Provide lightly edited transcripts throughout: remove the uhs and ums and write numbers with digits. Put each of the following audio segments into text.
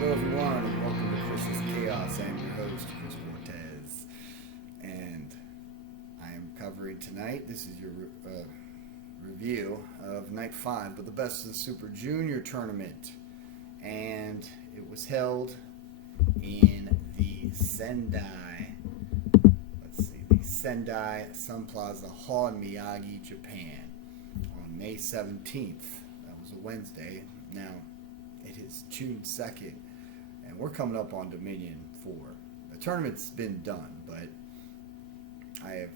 Hello everyone and welcome to Chris's Chaos. I am your host, Chris Cortez. And I am covering tonight, this is your review of Night 5 of the Best of the Super Junior Tournament. And it was held in the Sendai, Sendai Sunplaza Hall in Miyagi, Japan on May 17th. That was a Wednesday. Now, it is June 2nd, and we're coming up on Dominion 4. The tournament's been done, but I have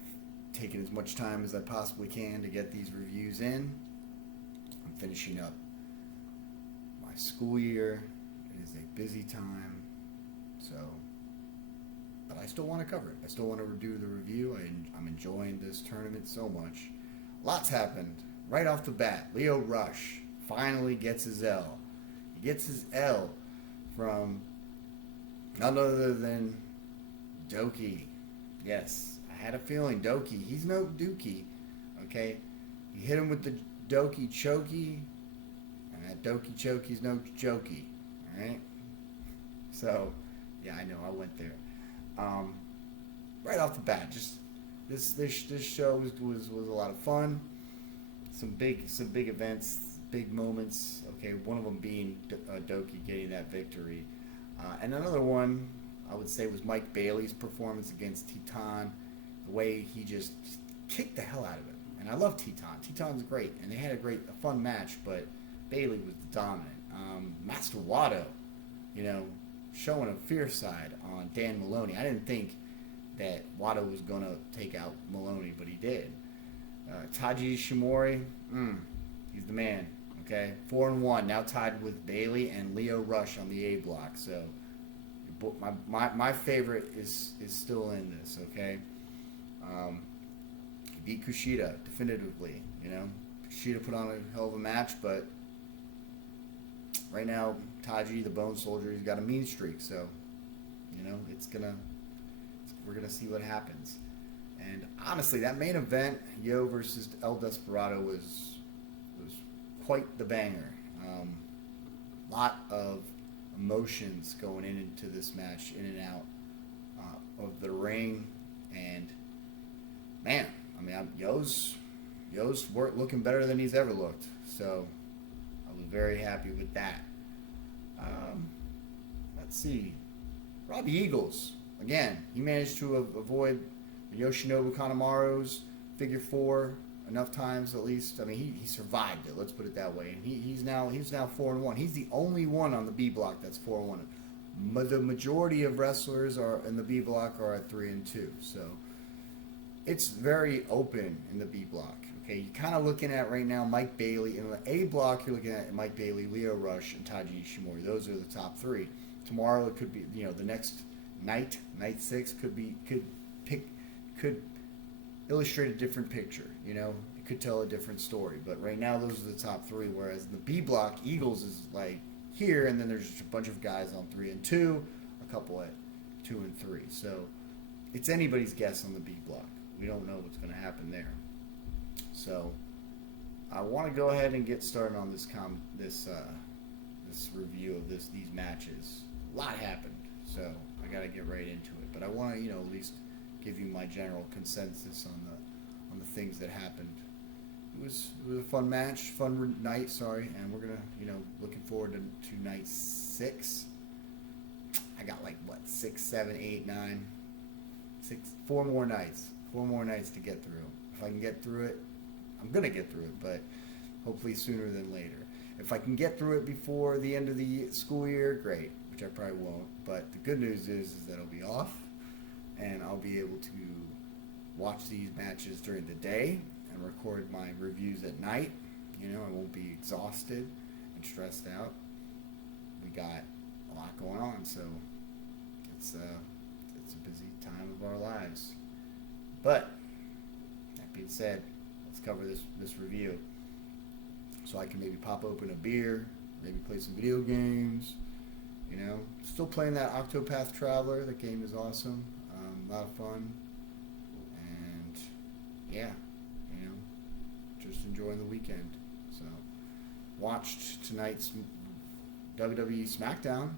taken as much time as I possibly can to get these reviews in. I'm finishing up my school year. It is a busy time, but I still want to cover it. I still want to do the review. I'm enjoying this tournament so much. Lots happened right off the bat. Lio Rush finally gets his L. He gets his L from none other than Douki. Yes, I had a feeling Douki. He's no Douki. Okay? He hit him with the Douki chokey, and that Douki chokey's no jokey. Alright? So, yeah, I know, I went there. Right off the bat, just this show was a lot of fun. Some big events, big moments. Okay, one of them being Douki getting that victory, and another one I would say was Mike Bailey's performance against Titan. The way he just kicked the hell out of him, and I love Titan. Titan's great, and they had a fun match. But Bailey was the dominant. Master Wato, showing a fierce side on Dan Moloney. I didn't think that Wato was going to take out Moloney, but he did. Taiji Ishimori, he's the man. Okay, 4-1, now tied with Bailey and Lio Rush on the A block. So my favorite is still in this. Okay, he beat Kushida definitively. Kushida put on a hell of a match, but right now Taiji, the Bone Soldier, he's got a mean streak. So we're gonna see what happens. And honestly, that main event, Yoh versus El Desperado, was quite the banger. Lot of emotions going into this match, in and out of the ring, and man, Yoh's looking better than he's ever looked. So I was very happy with that. Let's see, Robbie Eagles again. He managed to avoid Yoshinobu Kanemaru's figure four enough times, at least. He survived it. Let's put it that way. And he's now 4-1. He's the only one on the B block that's 4-1. The majority of wrestlers are in the B block are at 3-2. So it's very open in the B block. Okay, you're kind of looking at right now Mike Bailey in the A block. You're looking at Mike Bailey, Lio Rush, and Taiji Ishimori. Those are the top three. Tomorrow it could be the next night 6 could illustrate a different picture. It could tell a different story. But right now, those are the top three. Whereas the B block, Eagles is like here, and then there's just a bunch of guys on 3-2, a couple at 2-3. So it's anybody's guess on the B block. We don't know what's going to happen there. So I want to go ahead and get started on this review of these matches. A lot happened, so I got to get right into it. But I want to at least give you my general consensus on the things that happened. It was a fun match, fun night. And we're gonna looking forward to night 6. I got 6, 7, 8, 9, 4 more nights to get through. If I can get through it, I'm gonna get through it, but hopefully sooner than later. If I can get through it before the end of the school year, great, which I probably won't. But the good news is that I'll be off, and I'll be able to watch these matches during the day and record my reviews at night. I won't be exhausted and stressed out. We got a lot going on, so it's a busy time of our lives. But that being said, let's cover this review. So I can maybe pop open a beer, maybe play some video games. Still playing that Octopath Traveler. That game is awesome. A lot of fun. And yeah, just enjoying the weekend. So watched tonight's WWE SmackDown.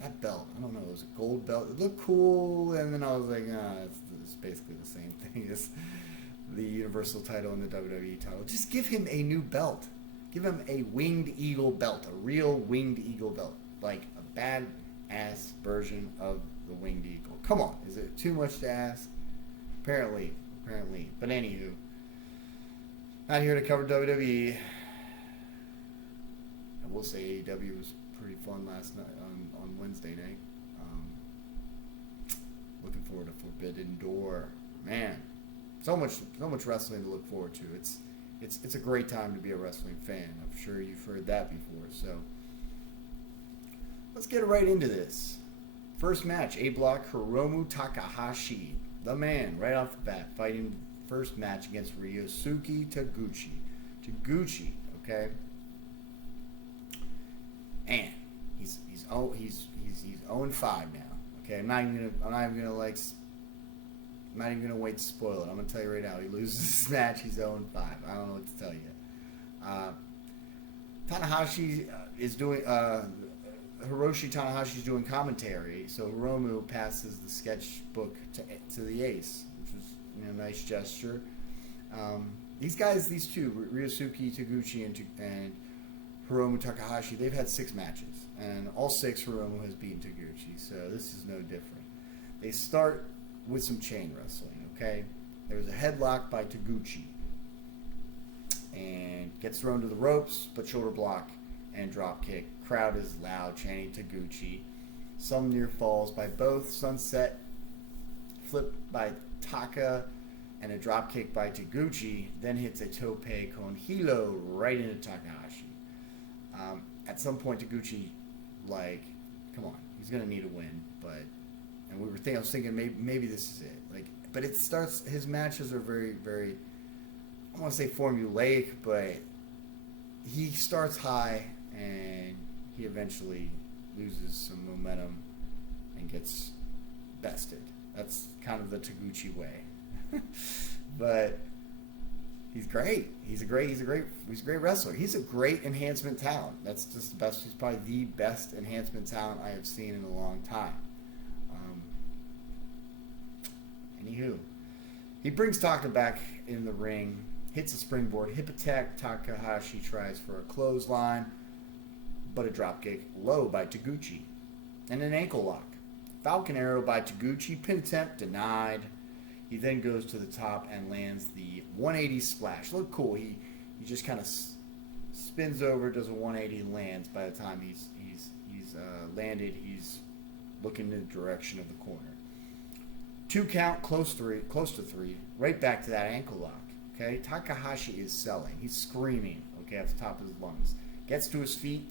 that belt, I don't know, it was a gold belt. It looked cool, and then I was like, it's basically the same thing as the Universal title and the WWE title. Just give him a new belt. Give him a winged eagle belt, a real winged eagle belt, like a badass version of the winged eagle. Come on, is it too much to ask? Apparently. But anywho, not here to cover WWE. I will say AEW was pretty fun last night on Wednesday night. Looking forward to Forbidden Door. Man, so much wrestling to look forward to. It's a great time to be a wrestling fan. I'm sure you've heard that before. So let's get right into this. First match, A Block, Hiromu Takahashi, the man, right off the bat, fighting first match against Ryosuke Taguchi, okay? And he's 0-5 now. Okay, I'm not even gonna wait to spoil it. I'm gonna tell you right now. He loses this match. He's 0-5. I don't know what to tell you. Tanahashi is doing. Hiroshi Tanahashi's doing commentary, so Hiromu passes the sketchbook to the ace, which was a nice gesture. These two, Ryosuke Taguchi and Hiromu Takahashi, they've had 6 matches, and all 6 Hiromu has beaten Taguchi, so this is no different. They start with some chain wrestling, okay? There's a headlock by Taguchi, and gets thrown to the ropes, but shoulder block and drop kick. Crowd is loud, chanting Taguchi. Some near falls by both. Sunset flip by Taka, and a drop kick by Taguchi, then hits a tope con hilo right into Takahashi. At some point, Taguchi, come on, he's gonna need a win, and I was thinking maybe this is it. But it starts. His matches are very, very, I don't want to say formulaic, but he starts high and he eventually loses some momentum and gets bested. That's kind of the Taguchi way. But he's great. He's a great wrestler. He's a great enhancement talent. That's just the best. He's probably the best enhancement talent I have seen in a long time. Anywho, he brings Taka back in the ring, hits a springboard hip attack. Takahashi tries for a clothesline, but a dropkick low by Taguchi, and an ankle lock. Falcon arrow by Taguchi, pin attempt denied. He then goes to the top and lands the 180 splash. Look cool. He just kind of spins over, does a 180, lands. By the time he's landed, he's looking in the direction of the corner. 2 count, close to 3. Right back to that ankle lock. Okay, Takahashi is selling. He's screaming. Okay, at the top of his lungs. Gets to his feet.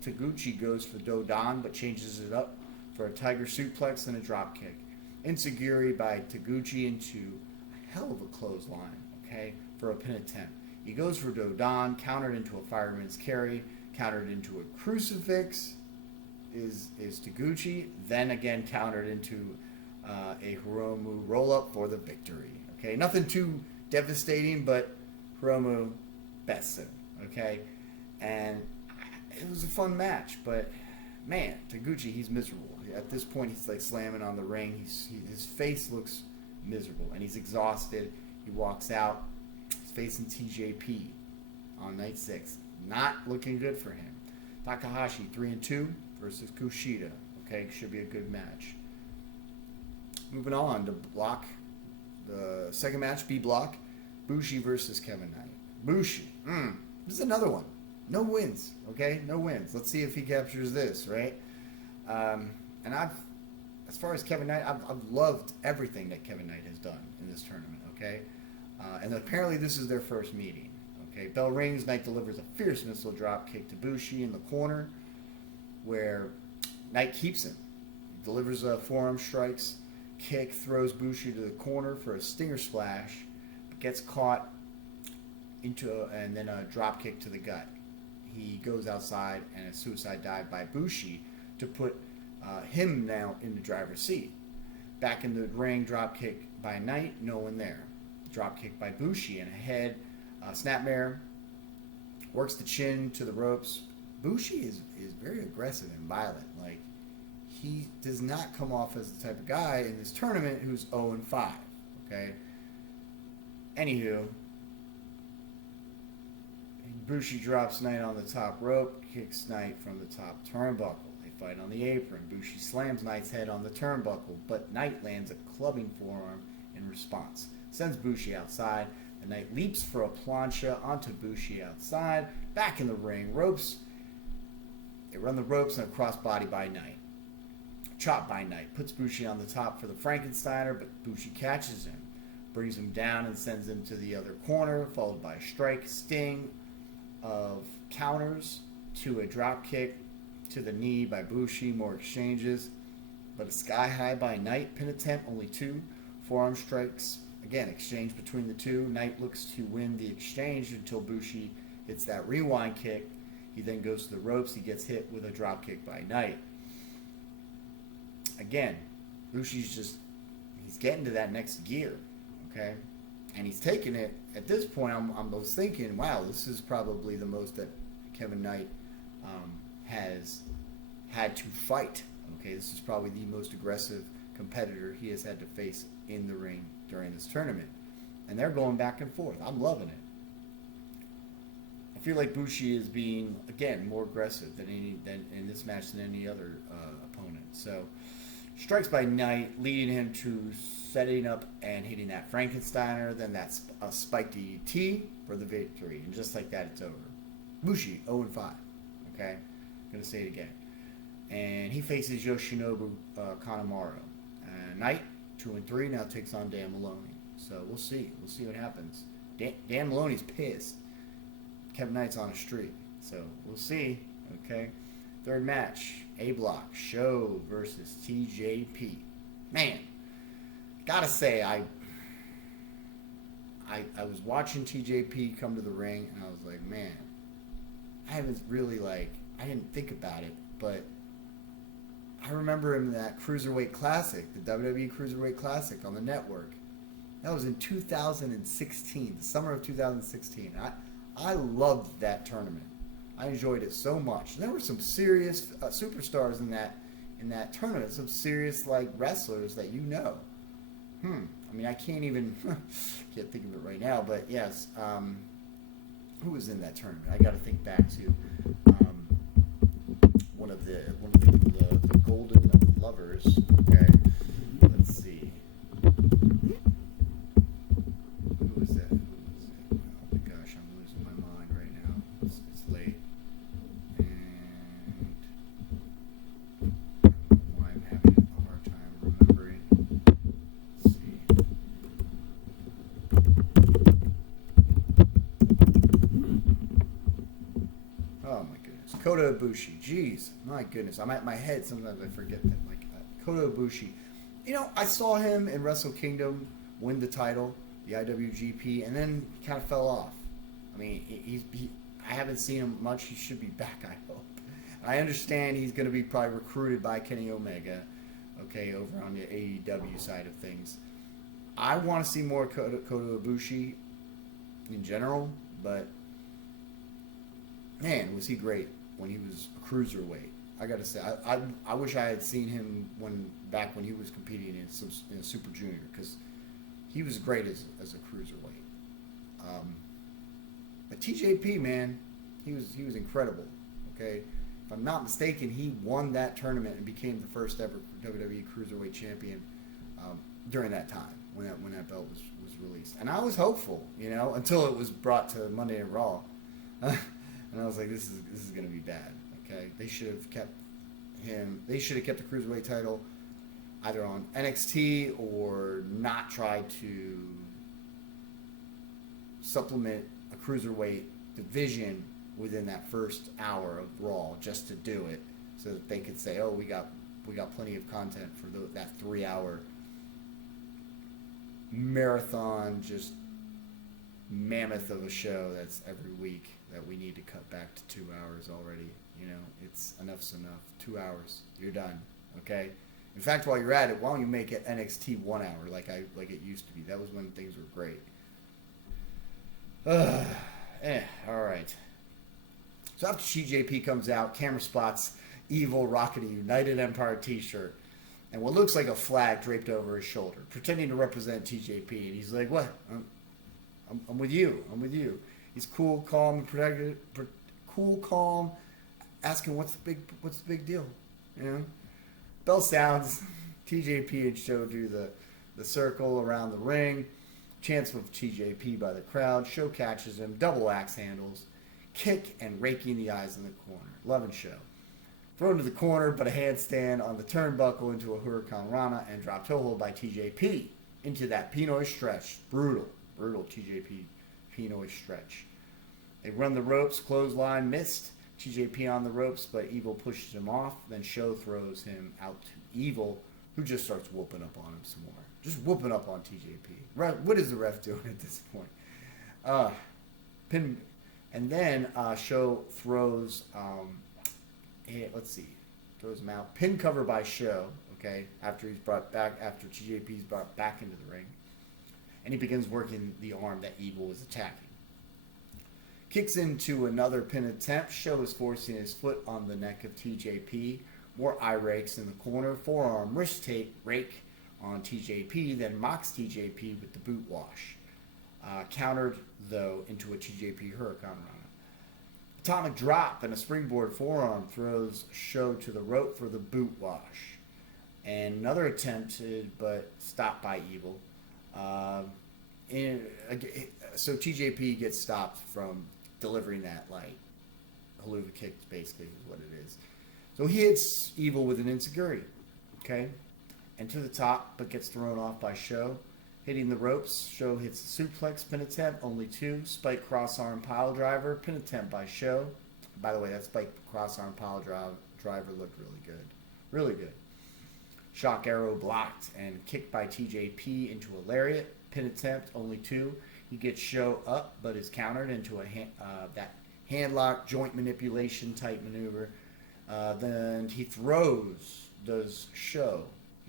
Taguchi goes for Dodan, but changes it up for a tiger suplex and a drop kick. Enziguri by Taguchi into a hell of a clothesline, okay, for a pin attempt. He goes for Dodan, countered into a fireman's carry, countered into a crucifix is Taguchi, then again countered into a Hiromu roll-up for the victory. Okay, nothing too devastating, but Hiromu bests him, okay? And it was a fun match, but man, Taguchi, he's miserable. At this point, he's slamming on the ring. His face looks miserable, and he's exhausted. He walks out. He's facing TJP on night 6. Not looking good for him. Takahashi 3-2 versus Kushida. Okay, should be a good match. Moving on to the second match, B Block, Bushi versus Kevin Knight. Bushi, this is another one. No wins, okay? No wins. Let's see if he captures this, right? And as far as Kevin Knight, I've loved everything that Kevin Knight has done in this tournament, okay? And apparently this is their first meeting, okay? Bell rings, Knight delivers a fierce missile drop kick to Bushi in the corner, where Knight keeps him. He delivers a forearm strikes, kick, throws Bushi to the corner for a stinger splash, but gets caught and then a drop kick to the gut. He goes outside and a suicide dive by Bushi to put him now in the driver's seat. Back in the ring, drop kick by Knight, no one there. Drop kick by Bushi and a head snapmare, works the chin to the ropes. Bushi is very aggressive and violent. he does not come off as the type of guy in this tournament who's 0-5. Okay. Anywho, Bushi drops Knight on the top rope, kicks Knight from the top turnbuckle. They fight on the apron. Bushi slams Knight's head on the turnbuckle, but Knight lands a clubbing forearm in response. Sends Bushi outside. The Knight leaps for a plancha onto Bushi outside. Back in the ring. Ropes. They run the ropes and a crossbody by Knight. Chop by Knight. Puts Bushi on the top for the Frankensteiner, but Bushi catches him. Brings him down and sends him to the other corner, followed by a strike, sting of counters to a drop kick to the knee by Bushi. More exchanges, but a sky high by Knight. Pin attempt, only 2. Forearm strikes. Again, exchange between the two. Knight looks to win the exchange until Bushi hits that rewind kick. He then goes to the ropes. He gets hit with a drop kick by Knight. Again, Bushi's he's getting to that next gear, okay? And he's taking it. At this point, I was thinking, wow, this is probably the most that Kevin Knight has had to fight. Okay, this is probably the most aggressive competitor he has had to face in the ring during this tournament. And they're going back and forth. I'm loving it. I feel like Bushi is being, again, more aggressive than in this match than any other opponent. So, strikes by Knight, leading him to setting up and hitting that Frankensteiner. Then that's a spike DDT for the victory. And just like that, it's over. Bushi, 0-5. Okay? I'm going to say it again. And he faces Yoshinobu Kanemaru. Knight, 2-3, now takes on Dan Moloney. So we'll see. We'll see what happens. Dan Maloney's pissed. Kevin Knight's on a streak. So we'll see. Okay? Third match, A Block Sho versus TJP. Man, gotta say, I was watching TJP come to the ring, and I was like, man, I haven't really, I didn't think about it, but I remember him in that Cruiserweight Classic, the WWE Cruiserweight Classic on the network. That was in 2016, the summer of 2016. I loved that tournament. I enjoyed it so much. And there were some serious superstars in that tournament, some serious wrestlers that you know. I mean, I can't even can't think of it right now, but yes, who was in that tournament? I got to think back to one of the Golden Lovers. Okay, let's see. Who was that? Oh my gosh, I'm losing my mind right now. It's late, and why I'm having a hard time remembering. Let's see. Oh my goodness, Kota Ibushi. Jeez, my goodness, I'm at my head. Sometimes I forget that. Kota Ibushi. You know, I saw him in Wrestle Kingdom win the title, the IWGP, and then he kind of fell off. I mean, I haven't seen him much. He should be back, I hope. I understand he's going to be probably recruited by Kenny Omega, okay, over on the AEW side of things. I want to see more Kota Ibushi in general, but man, was he great when he was a cruiserweight. I gotta say, I wish I had seen him back when he was competing in Super Junior, because he was great as a cruiserweight. But TJP, man, he was incredible. Okay, if I'm not mistaken, he won that tournament and became the first ever WWE Cruiserweight Champion during that time when that belt was released. And I was hopeful, you know, until it was brought to Monday Night Raw, and I was like, this is gonna be bad. Okay, they should have kept him. They should have kept the Cruiserweight title either on NXT or not tried to supplement a Cruiserweight division within that first hour of Raw just to do it, so that they could say, "Oh, we got plenty of content for that 3-hour marathon, just mammoth of a show that's every week that we need to cut back to 2 hours already." You know, it's enough's enough. 2 hours, you're done. Okay. In fact, while you're at it, why don't you make it NXT 1 hour like it used to be? That was when things were great. All right. So after TJP comes out, camera spots Evil rocking a United Empire t-shirt and what looks like a flag draped over his shoulder, pretending to represent TJP. And he's like, what? I'm with you. I'm with you. He's cool, calm, calm, asking what's the big deal? You know? Bell sounds. TJP and Sho do the circle around the ring. Chance of TJP by the crowd. Sho catches him. Double axe handles. Kick and raking the eyes in the corner. Loving Sho. Thrown to the corner, but a handstand on the turnbuckle into a Huracan Rana and drop toe hold by TJP into that Pinoy stretch. Brutal TJP Pinoy stretch. They run the ropes, clothesline, missed. TJP on the ropes, but Evil pushes him off. Then Sho throws him out to Evil, who just starts whooping up on him some more. Just whooping up on TJP. What is the ref doing at this point? And then Sho throws... throws him out. Pin cover by Sho, okay, after TJP's brought back into the ring. And he begins working the arm that Evil is attacking. Kicks into another pin attempt. Sho is forcing his foot on the neck of TJP. More eye rakes in the corner. Forearm wrist rake on TJP, then mocks TJP with the boot wash. Countered, though, into a TJP Huracan Rana. Atomic drop and a springboard forearm throws Sho to the rope for the boot wash. And another attempted, but stopped by Evil. So TJP gets stopped from delivering that, haluva kick, basically, is what it is. So he hits Evil with an enziguri, okay? And to the top, but gets thrown off by Sho. Hitting the ropes, Sho hits a suplex, pin attempt, only 2. Spike cross-arm pile driver, pin attempt by Sho. By the way, that spike cross-arm pile driver looked really good. Really good. Shock arrow blocked and kicked by TJP into a lariat. Pin attempt, only 2. He gets Sho up, but is countered into that handlock joint manipulation type maneuver. Then he throws TJP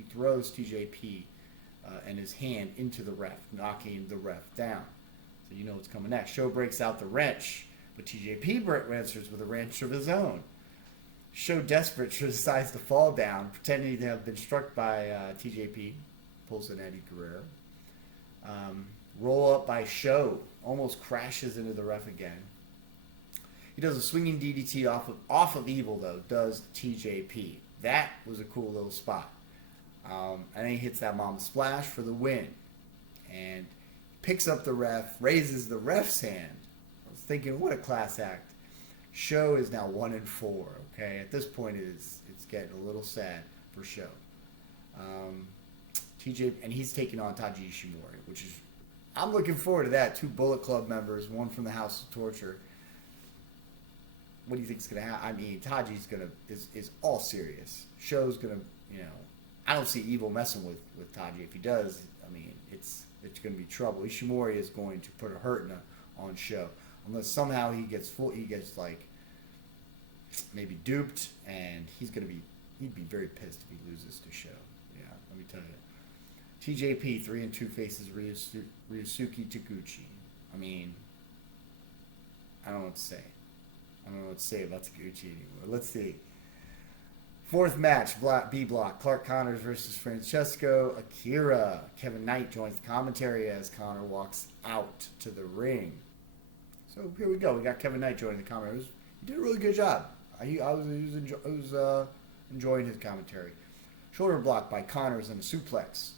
and his hand into the ref, knocking the ref down. So you know what's coming next. Sho breaks out the wrench, but TJP answers with a wrench of his own. Sho, desperate, decides to fall down, pretending to have been struck by TJP. Pulls an Eddie Guerrero. Roll up by Sho. Almost crashes into the ref again. He does a swinging DDT off of Evil, though, does TJP. That was a cool little spot. And then he hits that Mama Splash for the win. And picks up the ref, raises the ref's hand. I was thinking, what a class act. Sho is now 1-4, okay? At this point, it's getting a little sad for Sho. And he's taking on Taiji Ishimori, which is... I'm looking forward to that. 2 Bullet Club members, one from the House of Torture. What do you think is going to happen? I mean, Taji's is all serious. Sho's going to, I don't see Evil messing with Taiji. If he does, I mean, it's going to be trouble. Ishimori is going to put a hurting on Sho, unless somehow he gets maybe duped, and he'd be very pissed if he loses to Sho. Yeah, let me tell you. TJP 3-2 faces Ryosuke Taguchi. I mean, I don't know what to say. I don't know what to say about Taguchi anymore. Let's see. 4th match, B Block. Clark Connors versus Francesco. Akira. Kevin Knight joins the commentary as Connor walks out to the ring. So here we go. We got Kevin Knight joining the commentary. He did a really good job. I was enjoying his commentary. Shoulder block by Connors and a suplex.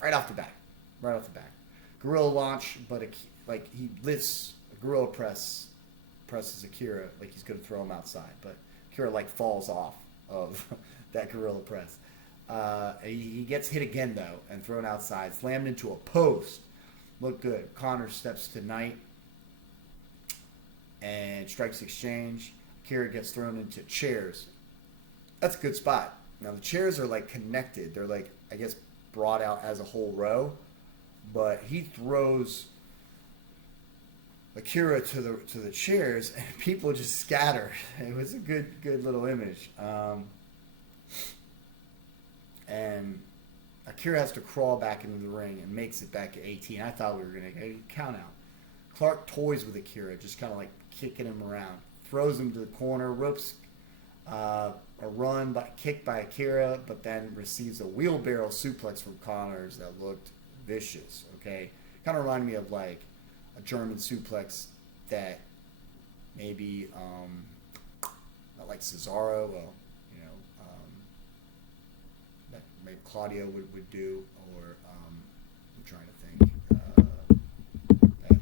Right off the bat. Gorilla launch, but he lifts a gorilla presses Akira like he's going to throw him outside. But Akira falls off of that gorilla press. He gets hit again, though, and thrown outside. Slammed into a post. Looked good. Connor steps to Knight and strikes exchange. Akira gets thrown into chairs. That's a good spot. Now, the chairs are, connected. They're, I guess, brought out as a whole row. But he throws Akira to the chairs, and people just scatter. It was a good little image. And Akira has to crawl back into the ring and makes it back at 18. I thought we were going to get a count out. Clark toys with Akira, just kind of kicking him around. Throws him to the corner, ropes a run by kick by Akira, but then receives a wheelbarrow suplex from Connors that looked vicious. Okay, kind of reminded me of like a German suplex that maybe not like Cesaro, well, that maybe Claudio would do, or I'm trying to think,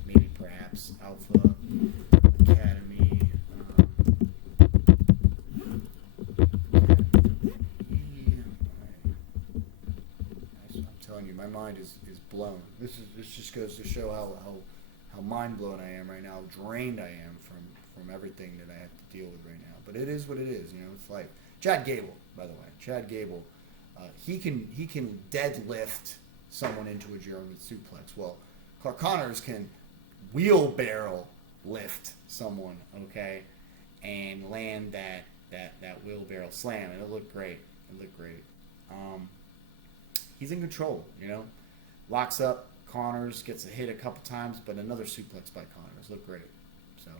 maybe perhaps Alpha Academy. I'm telling you, my mind is blown. This just goes to show how mind blown I am right now, how drained I am from everything that I have to deal with right now. But it is what it is, it's life. Chad Gable, by the way, he can deadlift someone into a German suplex. Well, Clark Connors can wheelbarrow lift someone, okay, and land that wheelbarrow slam, and it looked great. He's in control, Locks up Connors, gets a hit a couple times, but another suplex by Connors. Looked great. So,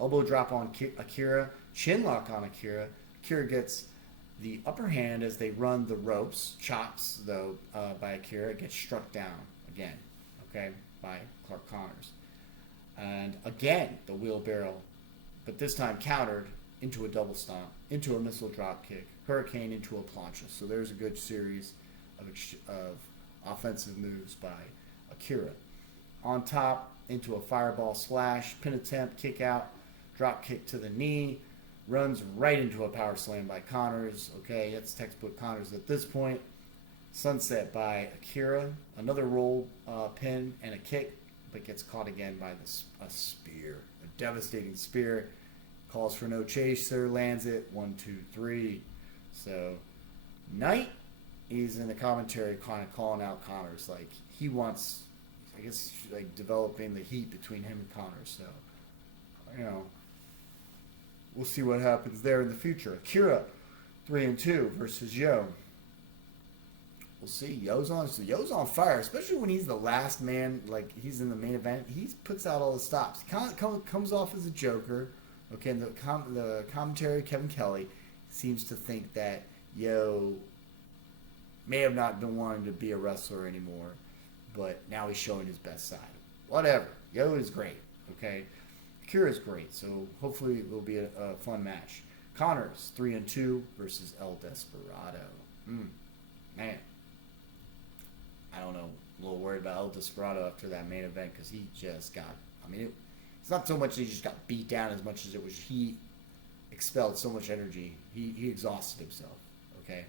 elbow drop on Akira, chin lock on Akira. Akira gets the upper hand as they run the ropes. Chops, though, by Akira. Gets struck down again, okay, by Clark Connors. And again, the wheelbarrow, but this time countered into a double stomp, into a missile drop kick, hurricane into a plancha. So there's a good series of offensive moves by Akira. On top, into a fireball slash, pin attempt, kick out, drop kick to the knee, runs right into a power slam by Connors. Okay, it's textbook Connors at this point. Sunset by Akira, another roll pin and a kick, but gets caught again by a spear, a devastating spear. Calls for no chaser, lands it, 1, 2, 3. So Knight is in the commentary kind of calling out Connors, like he wants, I guess, like developing the heat between him and Connors. So, we'll see what happens there in the future. Akira, 3-2 versus Yoh. We'll see. Yoh's on fire, especially when he's the last man. Like he's in the main event, he puts out all the stops. He comes off as a joker. Okay, and the commentary, Kevin Kelly, seems to think that Yoh may have not been wanting to be a wrestler anymore, but now he's showing his best side. Whatever. Yoh is great. Okay, Akira is great. So hopefully it will be a fun match. Connors, 3-2 versus El Desperado. Man, I don't know. A little worried about El Desperado after that main event because he just got. It's not so much that he just got beat down as much as it was he expelled so much energy. He exhausted himself. Okay,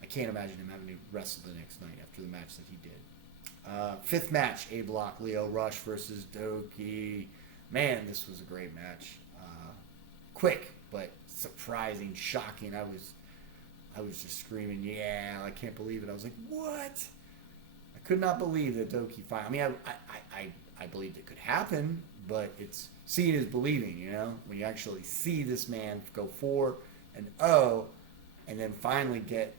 I can't imagine him having to wrestle the next night after the match that he did. Fifth match, A Block, Lio Rush versus Douki. Man, this was a great match. Quick, but surprising, shocking. I was just screaming, yeah, I can't believe it. I was like, what? I could not believe that Douki finally. I believed it could happen, but it's seeing is believing, when you actually see this man go 4-0 and then finally get,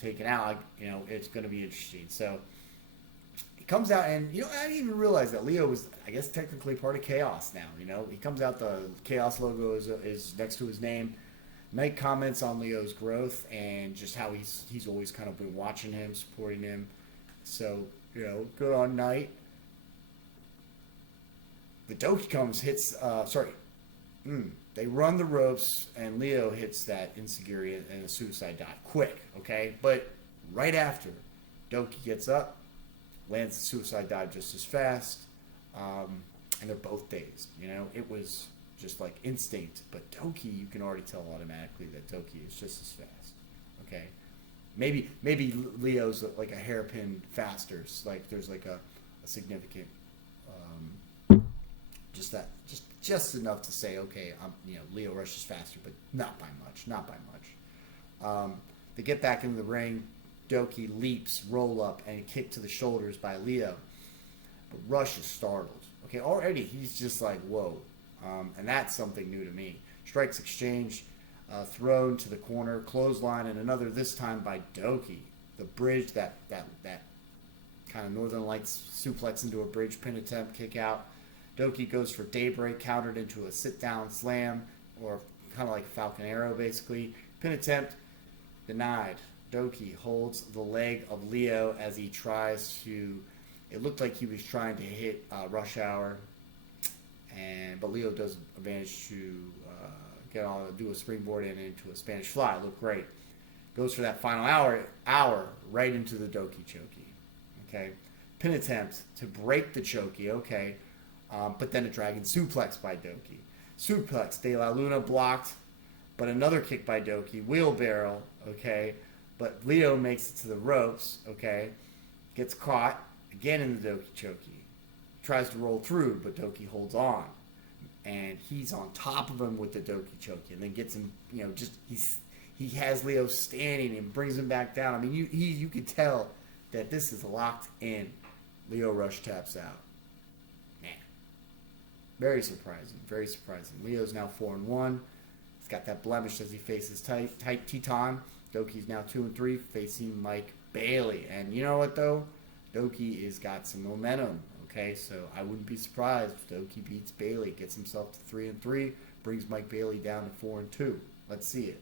taken out, it's going to be interesting. So he comes out and, I didn't even realize that Lio was, I guess, technically part of Chaos now, He comes out, the Chaos logo is next to his name. Knight comments on Leo's growth and just how he's always kind of been watching him, supporting him. So, good on Knight. The Douki comes, hits, they run the ropes, and Lio hits that Insigiri and a suicide dive. Quick, okay? But right after, Douki gets up, lands the suicide dive just as fast, and they're both dazed. It was just like instinct. But Douki, you can already tell automatically that Douki is just as fast, okay? Maybe Leo's like a hairpin faster. Like there's like a significant... just enough to say, okay, Lio Rush is faster, but not by much. They get back into the ring. Douki leaps, roll up, and kick to the shoulders by Lio. But Rush is startled. Okay, already he's just like, whoa. And that's something new to me. Strikes exchange, thrown to the corner, clothesline, and another this time by Douki. The bridge, that kind of Northern Lights suplex into a bridge pin attempt, kick out. Douki goes for daybreak, countered into a sit-down slam, or kind of like Falcon Arrow, basically. Pin attempt, denied. Douki holds the leg of Lio as he tries to... It looked like he was trying to hit Rush Hour, but Lio does manage to do a springboard and into a Spanish fly. It looked great. Goes for that final hour right into the Douki Choki. Okay, pin attempt to break the Choki. Okay, but then a Dragon Suplex by Douki. Suplex, De La Luna blocked, but another kick by Douki. Wheelbarrow. Okay, but Lio makes it to the ropes. Okay, gets caught again in the Douki Choki. Tries to roll through, but Douki holds on. And he's on top of him with the Douki Choki, and then gets him, he has Lio standing and brings him back down. I mean, you could tell that this is locked in. Lio Rush taps out. Man. Very surprising. Very surprising. Leo's now 4-1. He's got that blemish as he faces type Teton. Douki's now 2-3, facing Mike Bailey. And you know what, though? Douki has got some momentum. Okay, so I wouldn't be surprised if Douki beats Bailey, gets himself to 3-3, brings Mike Bailey down to 4-2. Let's see it.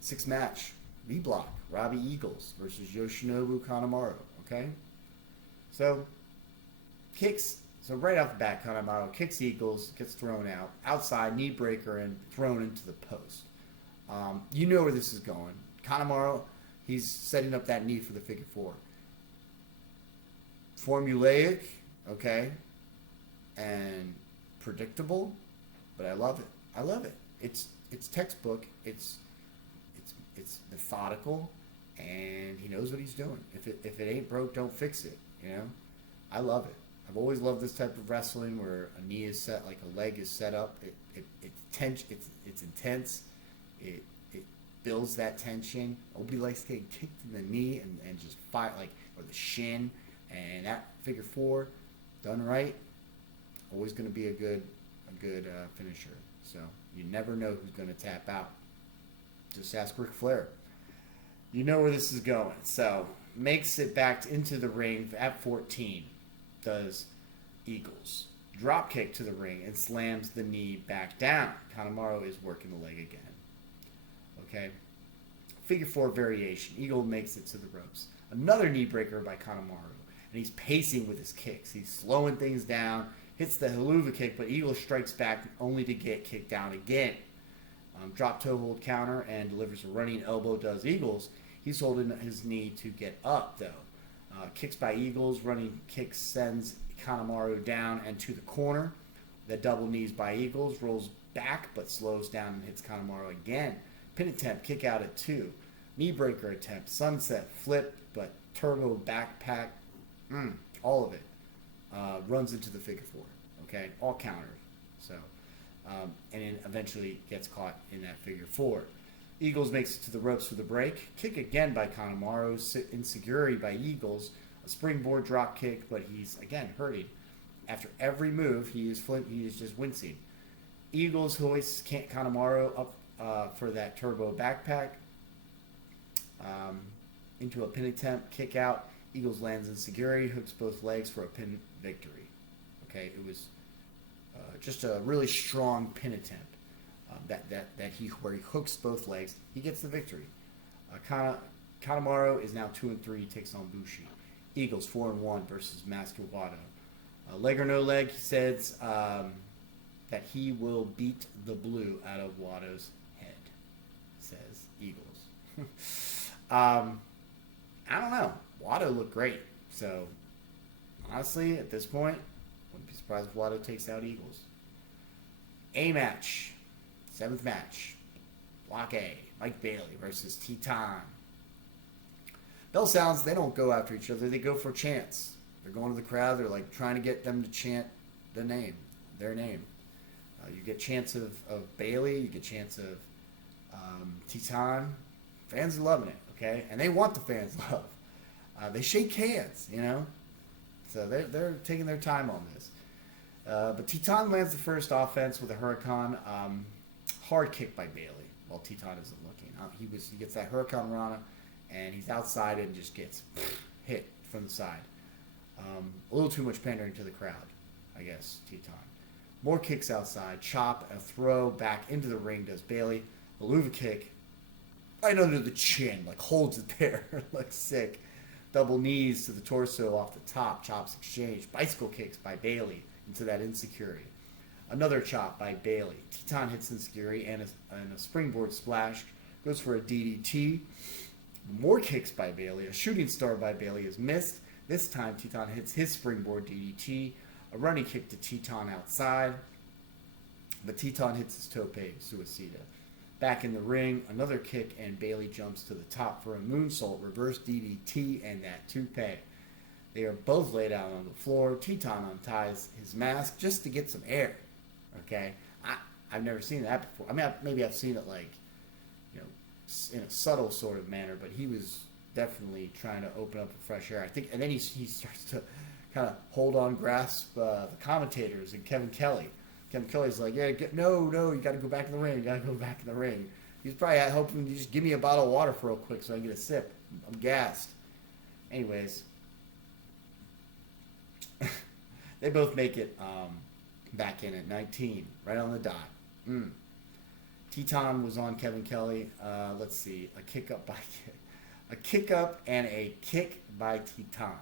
Sixth match, B Block, Robbie Eagles versus Yoshinobu Kanemaru. Okay, so kicks. So right off the bat, Kanemaru kicks Eagles, gets thrown out outside, knee breaker, and thrown into the post. You know where this is going. Kanemaru, he's setting up that knee for the figure four. Formulaic, okay, and predictable, but I love it. I love it. It's textbook. It's methodical, and he knows what he's doing. If it ain't broke, don't fix it. I love it. I've always loved this type of wrestling where a knee is set, like a leg is set up. It's intense. It builds that tension. Obi likes getting kicked in the knee and just fight or the shin. And that figure four, done right, always going to be a good finisher. So you never know who's going to tap out. Just ask Ric Flair. You know where this is going. So makes it back into the ring at 14. Does Eagles drop kick to the ring and slams the knee back down. Kanemaru is working the leg again. Okay, figure four variation. Eagle makes it to the ropes. Another knee breaker by Kanemaru. And he's pacing with his kicks. He's slowing things down. Hits the haluva kick, but Eagle strikes back only to get kicked down again. Drop toe hold counter and delivers a running elbow. Does Eagles. He's holding his knee to get up, though. Kicks by Eagles. Running kick sends Kanemaru down and to the corner. The double knees by Eagles. Rolls back, but slows down and hits Kanemaru again. Pin attempt. Kick out at 2. Knee breaker attempt. Sunset. Flip, but turbo backpack. All of it runs into the figure four. Okay, all countered. So, and then eventually gets caught in that figure four. Eagles makes it to the ropes for the break. Kick again by Kanemaru. Insecurity by Eagles. A springboard drop kick, but he's again hurting. After every move, he is just wincing. Eagles hoists Kanemaru up for that turbo backpack. Into a pin attempt, kick out. Eagles lands in Seguri, hooks both legs for a pin victory. Okay, it was just a really strong pin attempt. Where he hooks both legs, he gets the victory. Kanemaru is now 2-3. He takes on Bushi. Eagles 4-1 versus Master Wato. Leg or no leg, he says that he will beat the blue out of Wato's head. Says Eagles. I don't know. Wato looked great. So, honestly, at this point, wouldn't be surprised if Wato takes out Eagles. A match. 7th match. Block A. Mike Bailey versus Teton. Bell sounds, they don't go after each other. They go for chants. They're going to the crowd. They're trying to get them to chant their name. You get chants of Bailey. You get chants of Teton. Fans are loving it. Okay, and they want the fans' love. They shake hands, So they're taking their time on this. But Teton lands the first offense with a Huracan. Hard kick by Bailey while Teton isn't looking. He gets that Huracan Rana, and he's outside and just gets hit from the side. A little too much pandering to the crowd, I guess, Teton. More kicks outside. Chop, a throw back into the ring does Bailey. The Luva kick right under the chin, like holds it there, looks sick. Double knees to the torso off the top. Chops exchange. Bicycle kicks by Bailey into that insecurity. Another chop by Bailey. Teton hits insecurity and a springboard splash. Goes for a DDT. More kicks by Bailey. A shooting star by Bailey is missed. This time Teton hits his springboard DDT. A running kick to Teton outside. But Teton hits his tope suicida. Back in the ring, another kick, and Bailey jumps to the top for a moonsault, reverse DDT, and that tope. They are both laid out on the floor. Teton unties his mask just to get some air. Okay? I've never seen that before. I mean, maybe I've seen it like, you know, in a subtle sort of manner, but he was definitely trying to open up for fresh air. I think, and then he starts to kind of hold on, grasp the commentators and Kevin Kelly. Kevin Kelly's like, yeah, no, you got to go back in the ring. You got to go back in the ring. He's probably hoping you just give me a bottle of water for real quick so I can get a sip. I'm gassed. Anyways, they both make it back in at 19, right on the dot. Teton was on Kevin Kelly. Let's see, a kick up and a kick by Teton.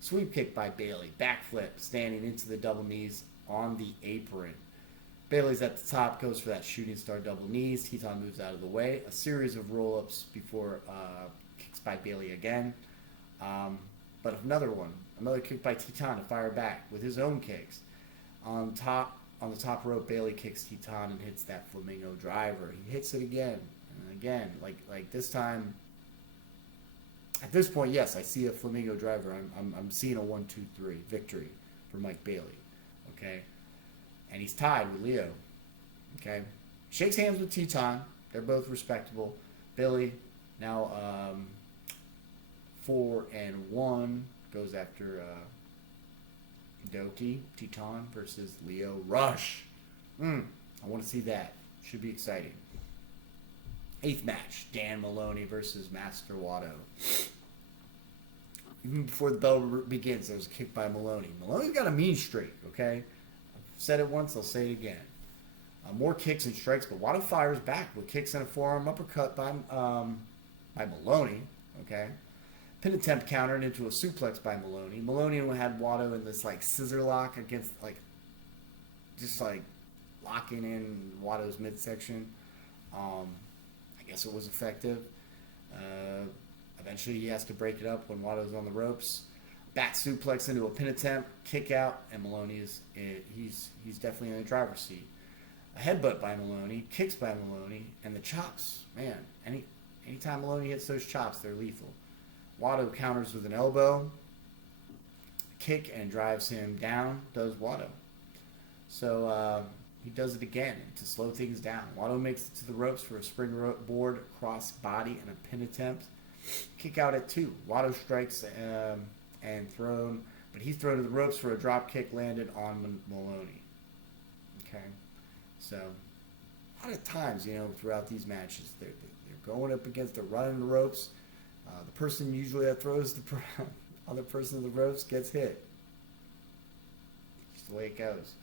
Sweep kick by Bailey. Backflip, standing into the double knees on the apron. Bailey's at the top, goes for that shooting star double knees. Teton moves out of the way. A series of roll-ups before kicks by Bailey again. But another kick by Teton to fire back with his own kicks. On the top rope, Bailey kicks Teton and hits that flamingo driver. He hits it again and again. Like this time. At this point, yes, I see a flamingo driver. I'm seeing a 1-2-3 victory for Mike Bailey. Okay, and he's tied with Lio. Okay, shakes hands with Teton. They're both respectable. Billy now 4-1 goes after Douki. Teton versus Lio Rush. I want to see that. Should be exciting. 8th match: Dan Moloney versus Master Wato. Even before the bell begins, there's a kick by Moloney. Moloney's got a mean streak, okay? I've said it once, I'll say it again. More kicks and strikes, but Wato fires back with kicks and a forearm uppercut by Moloney, okay? Pin attempt countered into a suplex by Moloney. Moloney had Wato in this, like, scissor lock against, like, just, like, locking in Wato's midsection. I guess it was effective. Eventually he has to break it up when Wato's on the ropes. Back suplex into a pin attempt, kick out, and Moloney he's definitely in the driver's seat. A headbutt by Moloney, kicks by Moloney, and the chops. Man, anytime Moloney hits those chops, they're lethal. Wato counters with an elbow, kick, and drives him down, does Wato. So he does it again to slow things down. Wato makes it to the ropes for a springboard cross body and a pin attempt. Kick out at 2. Wato strikes and thrown, but he's thrown to the ropes for a drop kick landed on Moloney. Okay, so a lot of times, throughout these matches, they're going up against, they're running the ropes. The person usually that throws the other person to the ropes gets hit. Just the way it goes.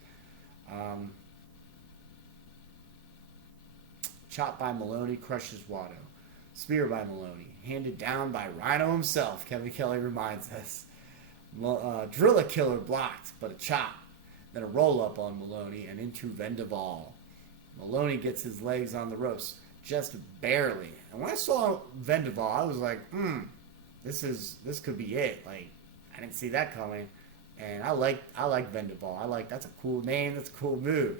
Chop by Moloney crushes Wato. Spear by Moloney. Handed down by Rhino himself, Kevin Kelly reminds us. Drilla Killer blocked, but a chop. Then a roll-up on Moloney and into Vendaval. Moloney gets his legs on the ropes, just barely. And when I saw Vendaval, I was like, this could be it. Like, I didn't see that coming. And I like Vendaval. That's a cool name, that's a cool move.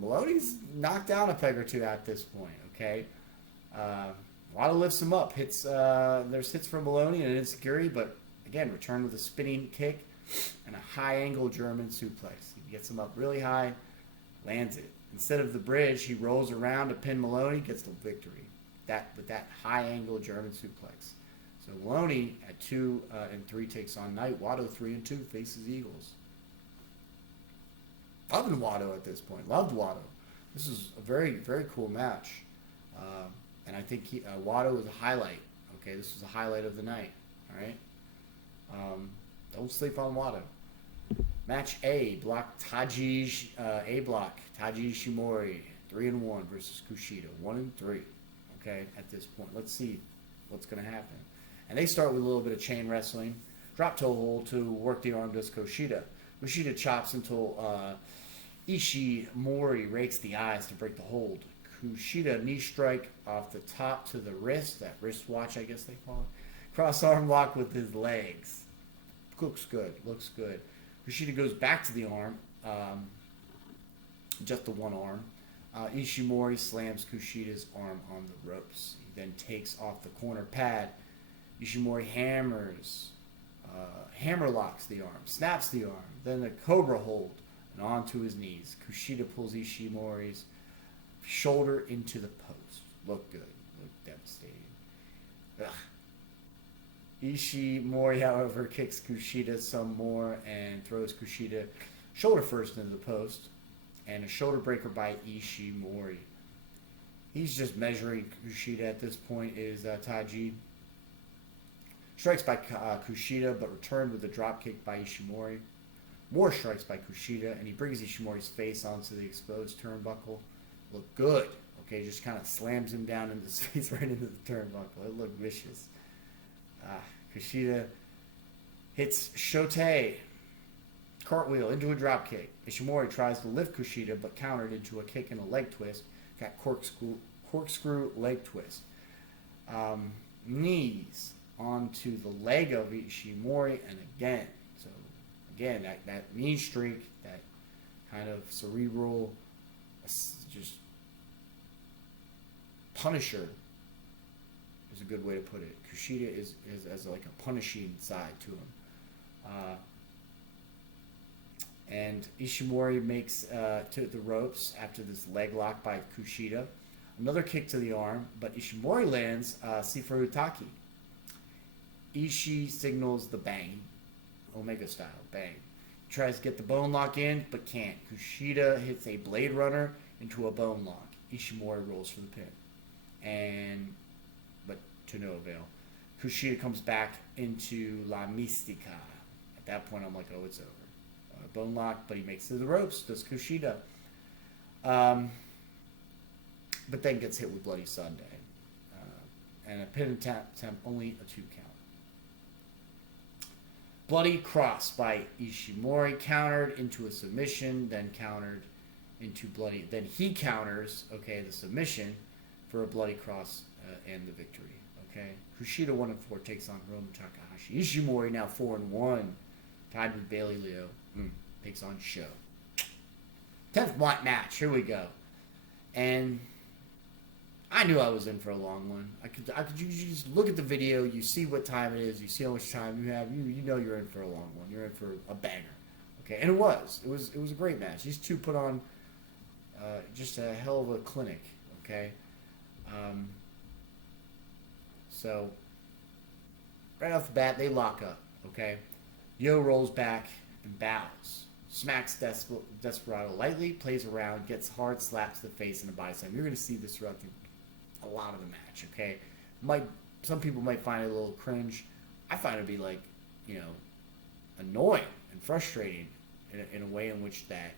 Moloney's knocked down a peg or two at this point, okay? Wato lifts him up. There's hits from Moloney and an insecurity, but again, returned with a spinning kick and a high-angle German suplex. He gets him up really high, lands it. Instead of the bridge, he rolls around to pin Moloney, gets the victory. With that high-angle German suplex. So Moloney at 2-3 takes on Knight. Wato 3-2 faces Eagles. Loving Wato at this point. Loved Wato. This is a very, very cool match. And I think Wato was a highlight. Okay, this was a highlight of the night. All right? Don't sleep on Wato. Match A Block Taiji A Block Taiji Ishimori 3-1 versus Kushida 1-3. Okay, at this point, let's see what's going to happen. And they start with a little bit of chain wrestling, drop toe hold to work the arm. Does Kushida? Kushida chops until Ishimori rakes the eyes to break the hold. Kushida knee strike off the top to the wrist, that wristwatch I guess they call it. Cross arm lock with his legs. Looks good, looks good. Kushida goes back to the arm, just the one arm. Ishimori slams Kushida's arm on the ropes. He then takes off the corner pad. Ishimori hammers, hammer locks the arm, snaps the arm, then a cobra hold, and onto his knees. Kushida pulls Ishimori's shoulder into the post. Look good. Look devastating. Ugh. Ishimori, however, kicks Kushida some more and throws Kushida shoulder first into the post. And a shoulder breaker by Ishimori. He's just measuring Kushida at this point is Taiji. Strikes by Kushida, but returned with a drop kick by Ishimori. More strikes by Kushida, and he brings Ishimori's face onto the exposed turnbuckle. Look good. Okay, just kind of slams him down in his face right into the turnbuckle. It looked vicious. Kushida hits Shote. Cartwheel into a drop kick. Ishimori tries to lift Kushida, but countered into a kick and a leg twist. Got corkscrew leg twist. Knees onto the leg of Ishimori, and again. So, again, that knee streak, that kind of cerebral, just punisher is a good way to put it. Kushida is as like a punishing side to him. And Ishimori makes to the ropes after this leg lock by Kushida. Another kick to the arm, but Ishimori lands Sifuru Taki. Ishii signals the bang, Omega style, bang. Tries to get the bone lock in, but can't. Kushida hits a Blade Runner into a bone lock. Ishimori rolls for the pin. But to no avail. Kushida comes back into La Mistica. At that point, I'm like, oh, it's over. Bone lock, but he makes it to the ropes. Does Kushida. But then gets hit with Bloody Sunday. And a pin attempt, only a 2 count. Bloody cross by Ishimori, countered into a submission, then countered into bloody. Then he counters, okay, the submission for a bloody cross and the victory. Okay, Kushida 1-4 takes on Hiromu Takahashi. Ishimori now 4-1, tied with Bailey Lio. Takes on Sho. 10th match. Here we go. And I knew I was in for a long one. You just look at the video, you see what time it is, you see how much time you have, you know you're in for a long one. You're in for a banger. Okay, and it was a great match. These two put on just a hell of a clinic. Okay, so right off the bat they lock up. Okay, Yoh rolls back and bows. Smacks Desperado lightly, plays around, gets hard slaps to the face and the body slam. You're going to see this throughout a lot of the match, okay? Some people might find it a little cringe. I find it to be like, annoying and frustrating in a way in which that,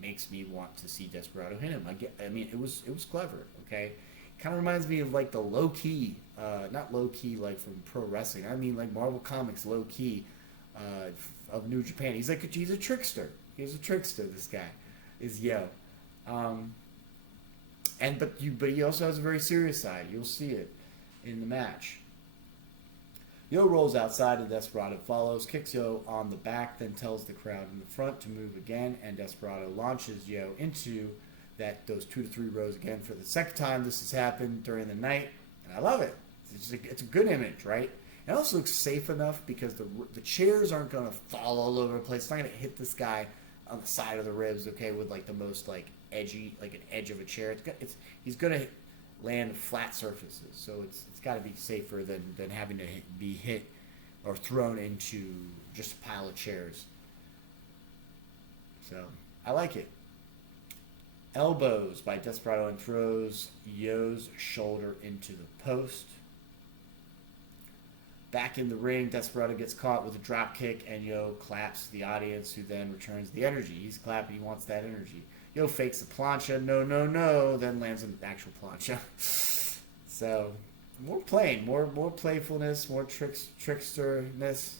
makes me want to see Desperado hit him. I mean, it was clever, okay? Kind of reminds me of like the low-key, not low-key like from pro wrestling. I mean like Marvel Comics low-key, of New Japan. He's a trickster. He's a trickster, this guy is Yoh. But he also has a very serious side. You'll see it in the match. Yoh rolls outside and Desperado follows, kicks Yoh on the back, then tells the crowd in the front to move again, and Desperado launches Yoh into those 2 to 3 rows again for the second time this has happened during the night, and I love it. It's a good image, right? It also looks safe enough because the chairs aren't going to fall all over the place. It's not going to hit this guy on the side of the ribs, okay, with like the most like edgy, like an edge of a chair. He's going to land flat surfaces, so it's got to be safer than having to be hit or thrown into just a pile of chairs. So I like it. Elbows by Desperado and throws Yoh's shoulder into the post. Back in the ring, Desperado gets caught with a drop kick, and Yoh claps the audience, who then returns the energy. He's clapping, he wants that energy. Yoh fakes the plancha, no, then lands an actual plancha. So, more playing, more playfulness, more tricksterness.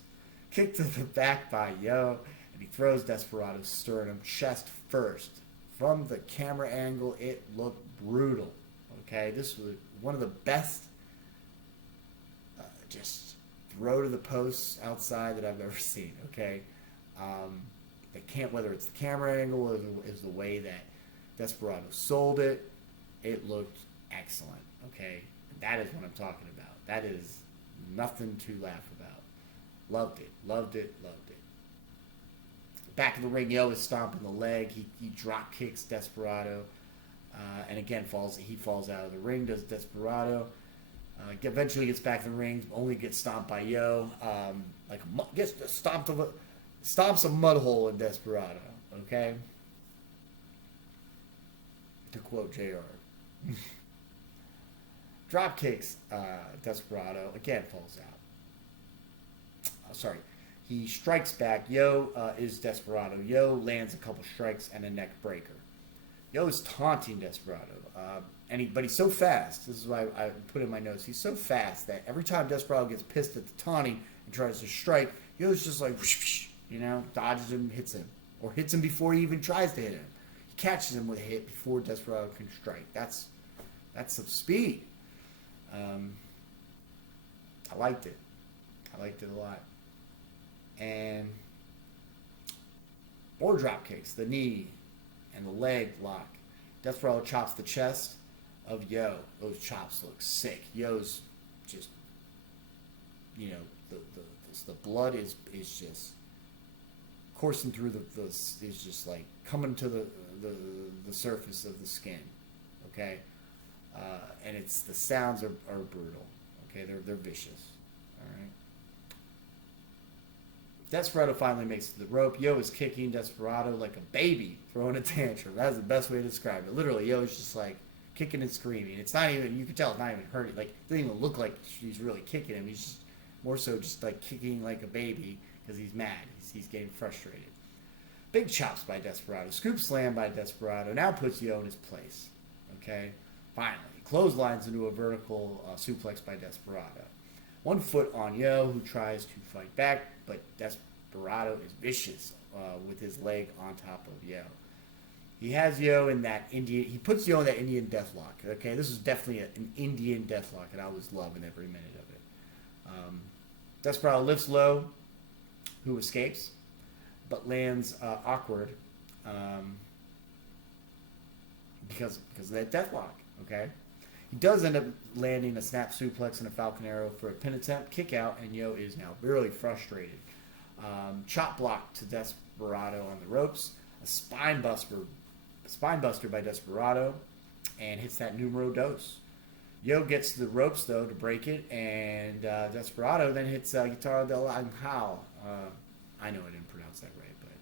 Kick to the back by Yoh, and he throws Desperado's sternum chest first. From the camera angle, it looked brutal. Okay, this was one of the best just throw to the posts outside that I've ever seen. Okay, whether it's the camera angle or is the way that Desperado sold it, it looked excellent. Okay, that is what I'm talking about. That is nothing to laugh about. Loved it. Back of the ring, Yoh is stomping the leg. He drop kicks Desperado, and again he falls out of the ring. Does Desperado? Eventually gets back in the ring, only gets stomped by Yoh. Gets stomps a mud hole in Desperado. Okay, to quote JR. Drop kicks Desperado, again falls out. He strikes back. Yoh is Desperado. Yoh lands a couple strikes and a neck breaker. Yoh is taunting Desperado. But he's so fast. This is why I put in my notes. He's so fast that every time Desperado gets pissed at the taunting and tries to strike, Yoh's just like, dodges him, hits him. Or hits him before he even tries to hit him. He catches him with a hit before Desperado can strike. That's some speed. I liked it. I liked it a lot. And more drop kicks, the knee and the leg lock. Desperado chops the chest of Yoh. Those chops look sick. Yoh's just, the blood is just coursing through is just like coming to the surface of the skin. Okay, and the sounds are brutal. Okay, they're vicious. All right. Desperado finally makes it to the rope. Yoh is kicking Desperado like a baby, throwing a tantrum. That's the best way to describe it. Literally, Yoh is just like kicking and screaming. It's not even, you can tell it's not even hurting. Like, it doesn't even look like she's really kicking him. He's just more so just like kicking like a baby because he's mad. He's getting frustrated. Big chops by Desperado. Scoop slam by Desperado. Now puts Yoh in his place. Okay? Finally. Clotheslines into a vertical suplex by Desperado. 1 foot on Yoh, who tries to fight back, but Desperado is vicious with his leg on top of Yoh. He has Yoh in that he puts Yoh in that Indian deathlock. Okay, this is definitely an Indian deathlock, and I was loving every minute of it. Desperado lifts low, who escapes, but lands awkward because of that deathlock. Okay. He does end up landing a snap suplex and a Falcon Arrow for a pin attempt, kick out, and Yoh is now really frustrated. Chop block to Desperado on the ropes, a spine buster by Desperado, and hits that numero dos. Yoh gets to the ropes though to break it, and Desperado then hits Guitarra del Angel. I know I didn't pronounce that right, but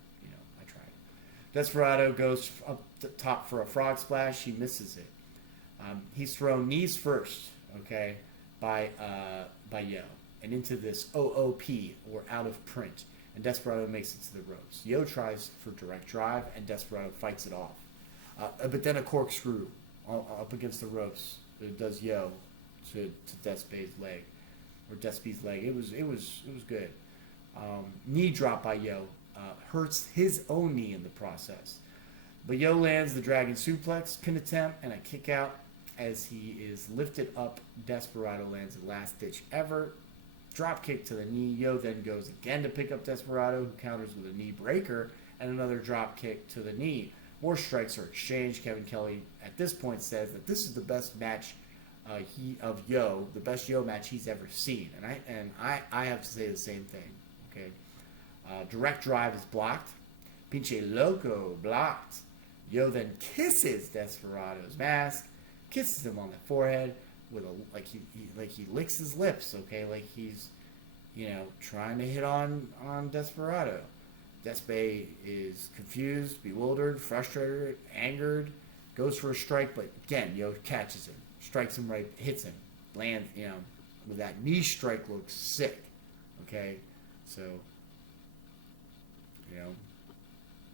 I tried. Desperado goes up the top for a frog splash. He misses it. He's thrown knees first, okay, by Yoh, and into this OOP, or out of print, and Desperado makes it to the ropes. Yoh tries for direct drive, and Desperado fights it off. But then a corkscrew up against the ropes does Yoh to Despe's leg, or Despe's leg. It was good. Knee drop by Yoh hurts his own knee in the process. But Yoh lands the dragon suplex, pin attempt, and a kick out. As he is lifted up, Desperado lands a last-ditch effort. Drop kick to the knee. Yoh then goes again to pick up Desperado, who counters with a knee breaker and another drop kick to the knee. More strikes are exchanged. Kevin Kelly, at this point, says that this is the best match of Yoh, the best Yoh match he's ever seen. And I have to say the same thing. Okay, direct drive is blocked. Pinche Loco blocked. Yoh then kisses Desperado's mask. Kisses him on the forehead with he licks his lips, okay, like he's trying to hit on Desperado. Despe is confused, bewildered, frustrated, angered, goes for a strike, but again Yoh catches him, strikes him right, hits him, lands with that knee strike looks sick. Okay, so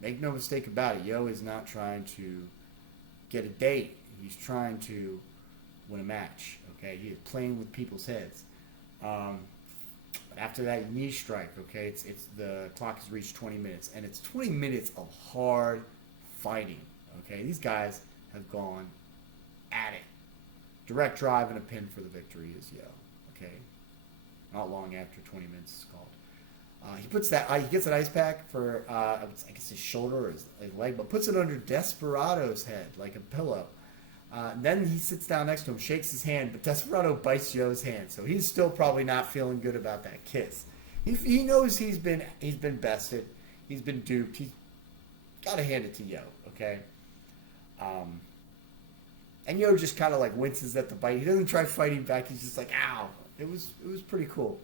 make no mistake about it. Yoh is not trying to get a date. He's trying to win a match. Okay, he is playing with people's heads. But after that knee strike, okay, it's the clock has reached 20 minutes, and it's 20 minutes of hard fighting. Okay, these guys have gone at it. Direct drive and a pin for the victory is Yoh. Okay, not long after 20 minutes is called. He gets an ice pack for I guess his shoulder or his leg, but puts it under Desperado's head like a pillow. Then he sits down next to him, shakes his hand, but Desperado bites Yoh's hand, so he's still probably not feeling good about that kiss. He knows he's been bested, he's been duped. He's got to hand it to Yoh, okay? And Yoh just kind of like winces at the bite. He doesn't try fighting back. He's just like, ow. It was pretty cool.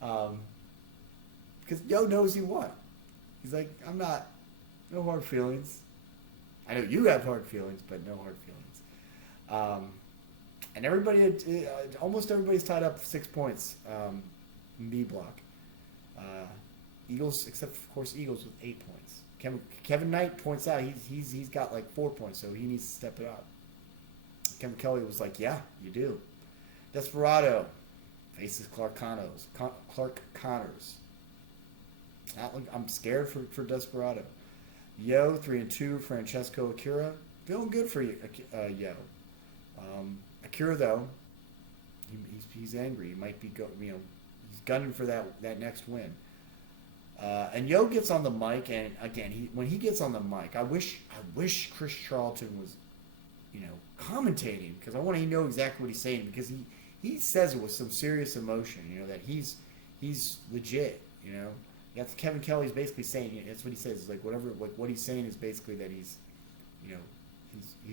Because Yoh knows he won. He's like, no hard feelings. I know you have hard feelings, but no hard feelings. And almost everybody's tied up 6 points in B block. Eagles, except of course Eagles with 8 points. Kevin Knight points out he's got like 4 points, so he needs to step it up. Kevin Kelly was like, yeah, you do. Desperado faces Clark Connors. I'm scared for Desperado. Yoh 3-2. Francesco Akira feeling good for Yoh. Akira though, he's angry. He might be he's gunning for that next win. And Yoh gets on the mic, and again, when he gets on the mic, I wish Chris Charlton was commentating, because I want to know exactly what he's saying, because he says it with some serious emotion. That he's legit. That's Kevin Kelly's basically saying. That's what he says. It's like whatever. Like what he's saying is basically that he's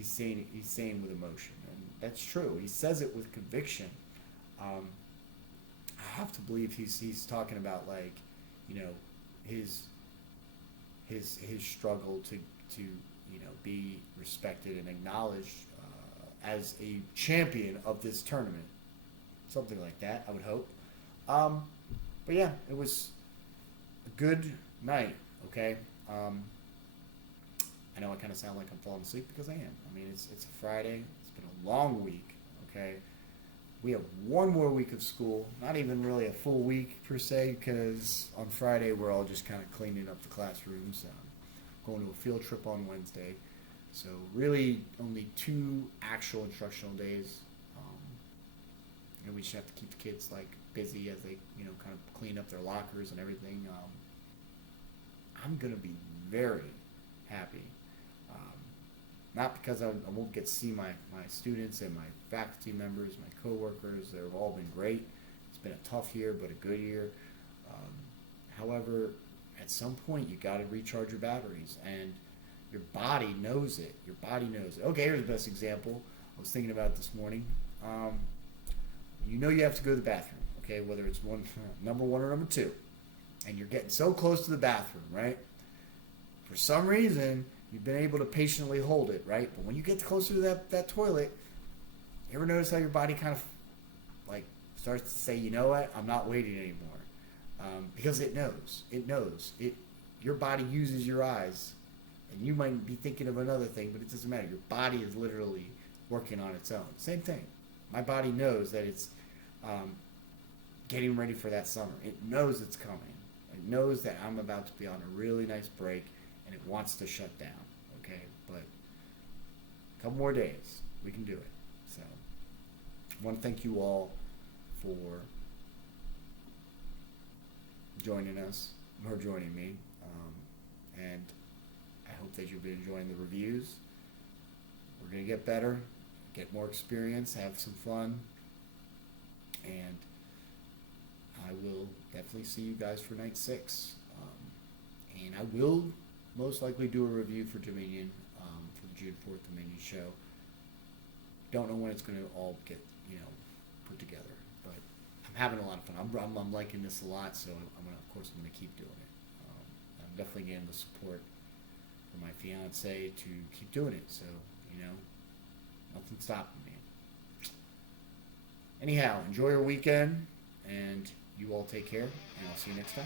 saying with emotion, and that's true. He says it with conviction. I have to believe he's talking about like his struggle to be respected and acknowledged as a champion of this tournament, something like that. I would hope. But yeah, it was a good night. Okay. I know I kind of sound like I'm falling asleep because I am. I mean, it's a Friday. It's been a long week. Okay. We have one more week of school. Not even really a full week per se, because on Friday we're all just kind of cleaning up the classrooms. Going to a field trip on Wednesday. So really only 2 actual instructional days. And we just have to keep the kids like busy as they kind of clean up their lockers and everything. I'm gonna be very happy. Not because I won't get to see my students and my faculty members, my coworkers. They've all been great. It's been a tough year, but a good year. However, at some point you got to recharge your batteries, and your body knows it. Your body knows it. Okay, here's the best example. I was thinking about it this morning. You have to go to the bathroom. Okay, whether it's number 1 or number 2, and you're getting so close to the bathroom, right? For some reason, you've been able to patiently hold it, right? But when you get closer to that toilet, you ever notice how your body kind of like starts to say, you know what, I'm not waiting anymore. Because it knows. Your body uses your eyes, and you might be thinking of another thing, but it doesn't matter. Your body is literally working on its own. Same thing. My body knows that it's getting ready for that summer. It knows it's coming. It knows that I'm about to be on a really nice break, and it wants to shut down. Okay, but a couple more days, we can do it. So I want to thank you all for joining us, or joining me, and I hope that you've been enjoying the reviews. We're going to get better, get more experience, have some fun, and I will definitely see you guys for night 6. And I will most likely do a review for Dominion, for the June 4th Dominion show. Don't know when it's going to all get, put together, but I'm having a lot of fun. I'm liking this a lot, so I'm gonna keep doing it. I'm definitely getting the support from my fiance to keep doing it, so nothing's stopping me. Anyhow, enjoy your weekend, and you all take care, and I'll see you next time.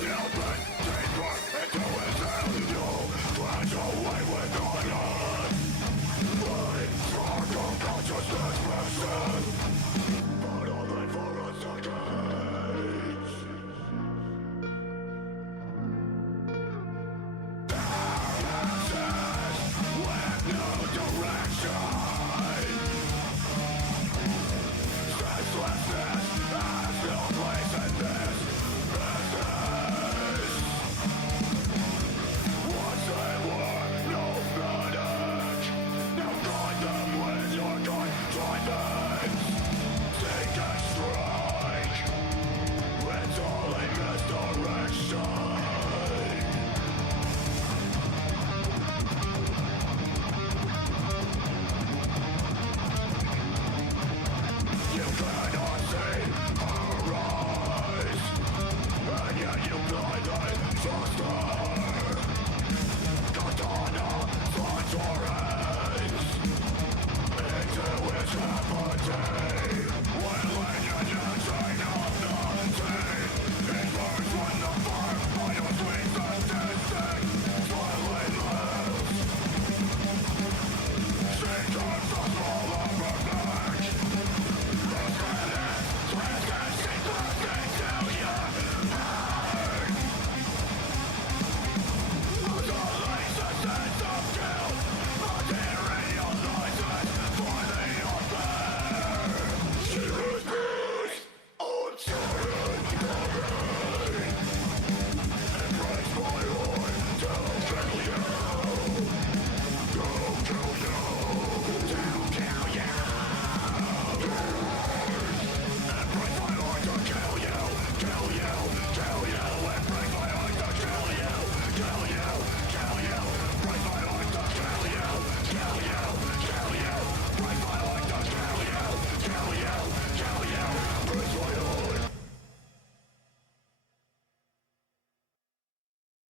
Now